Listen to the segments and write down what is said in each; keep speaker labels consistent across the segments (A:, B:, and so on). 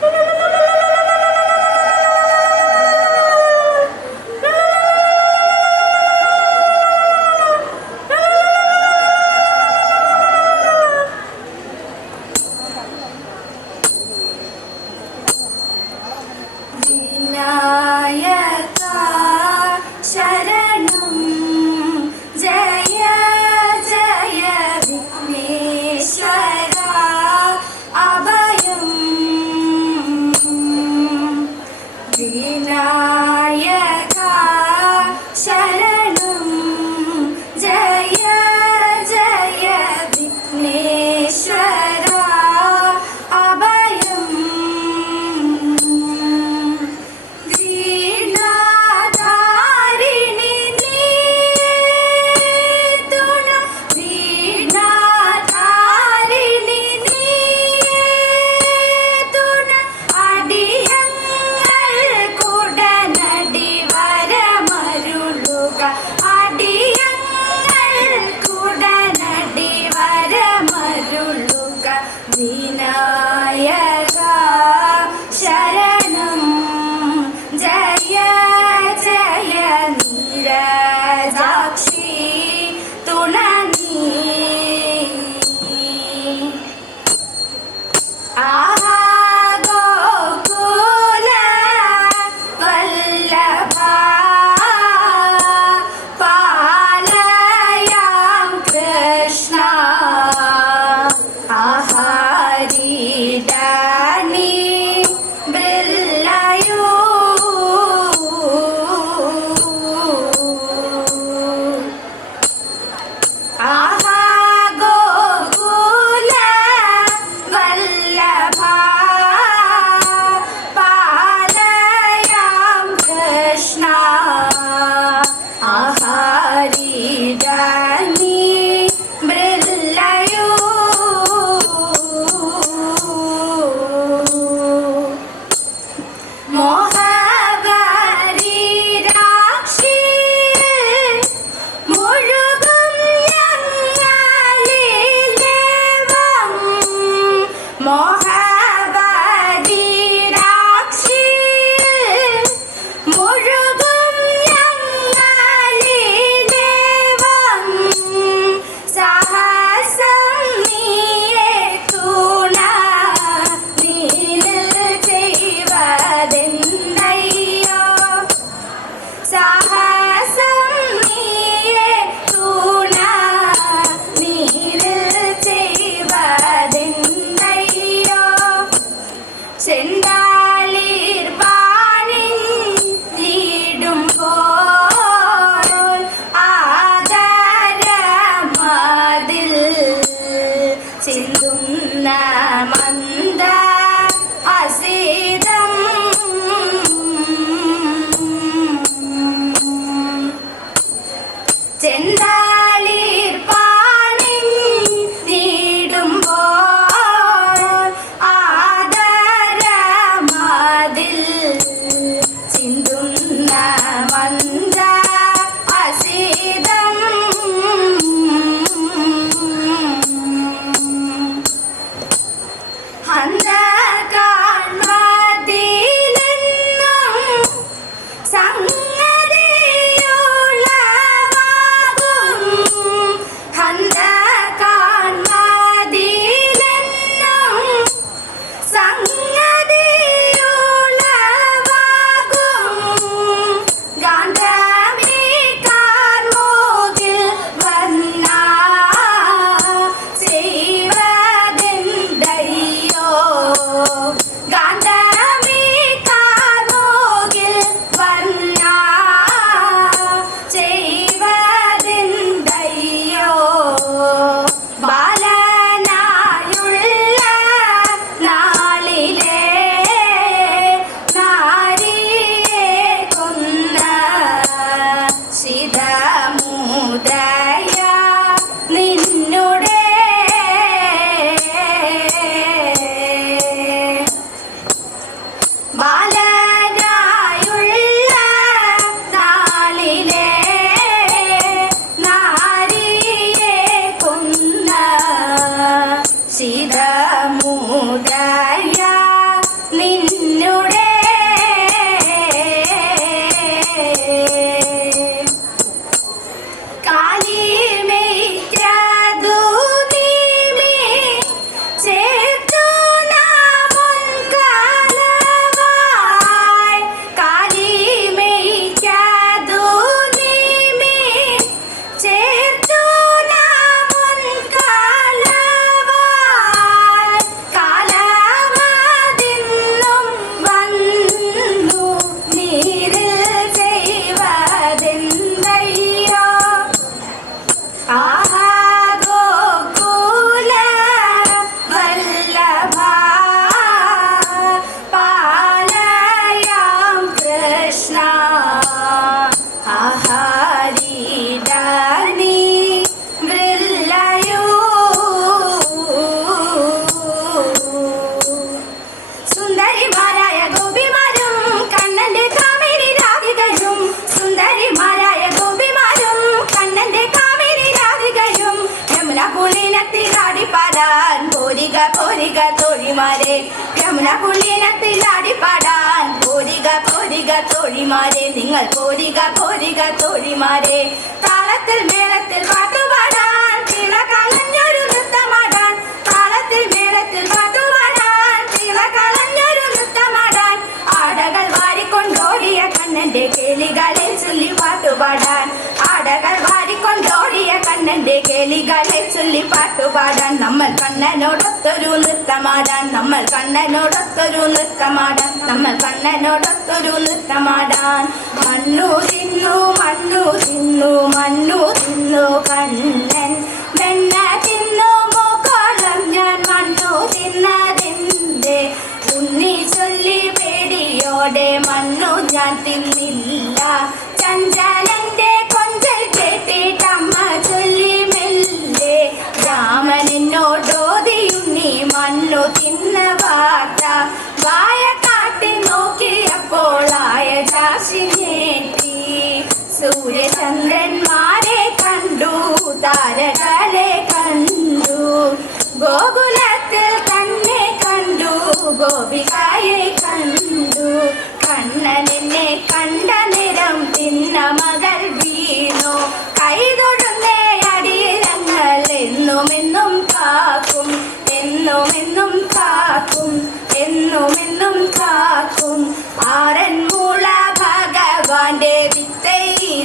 A: no, no, ചിന്തുന്ന ముదయా തോഴിമാരെ Yamuna കുളീനത്തിലാടി പാടാൻ പോരിക പോരിക തോഴിമാരെ നിങ്ങൾ പോരിക പോരിക തോഴിമാരെ താളത്തിൽ മേളത്തിൽ പാട്ടുപാടാൻ പാട്ടുപാടാൻ നമ്മൾ കണ്ണനോടൊത്തൊരു നൃത്തമാടാൻ നമ്മൾ കണ്ണനോടൊത്തൊരു നൃത്തമാടാൻ നമ്മൾ കണ്ണനോടൊത്തൊരു നൃത്തമാടാൻ. മണ്ണു തിന്നു മണ്ണു തിന്നു മണ്ണു തിന്നു കണ്ണൻ. വെണ്ണ തിന്നു മൂക്കോളം ഞാൻ മണ്ണു തിന്നതിന്റെ ഉണ്ണി ചൊല്ലി പേടിയോടെ മണ്ണു ഞാൻ തിന്നില്ല. മണ്ണു തിന്ന വാർത്ത. വായ കാട്ടി നോക്കിയപ്പോൾ ആയ ചാശിനേറ്റി സൂര്യചന്ദ്രന്മാരെ കണ്ടു താരകളെ കണ്ടു. ഗോകുലത്തിൽ തന്നെ കണ്ടു ഗോപികായെ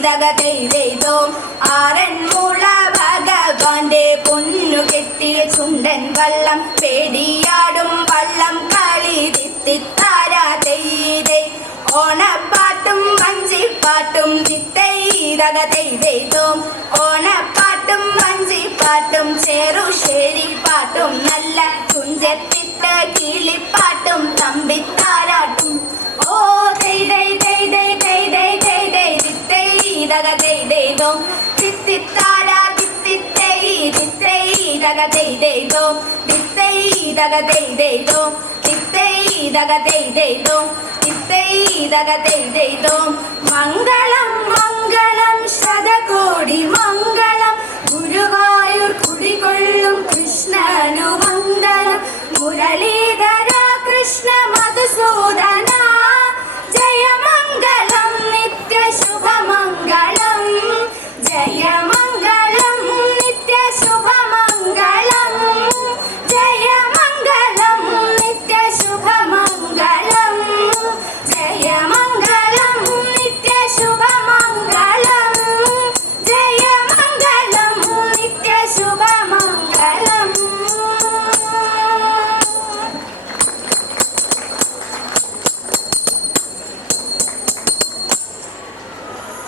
A: വിത്തൈതകതൈതോ ആറന്മുള ഭഗവാന്റെ പൊന്നു കെട്ടിയ ചുണ്ടൻ വള്ളം പേടിയാടും വള്ളം കളി തിത്തിത്താരാ തെയ്തേ. ഓണപ്പാട്ടും വഞ്ചിപ്പാട്ടും തിത്തൈതകതൈതോ ഓണപ്പാട്ടും വഞ്ചിപ്പാട്ടും ചെറുശ്ശേരി പാട്ടും നല്ല കുഞ്ചത്തിട്ട് കിളിപ്പാട്ടും തമ്പിത്താരാട്ടും. ഓ തെയ്തൈ തെയ്തൈ. മംഗളം മംഗളം ശതകോടി മംഗളം. ഗുരുവായൂർ കുടികൊള്ളും കൃഷ്ണനു മംഗളം മുരളീധര കൃഷ്ണ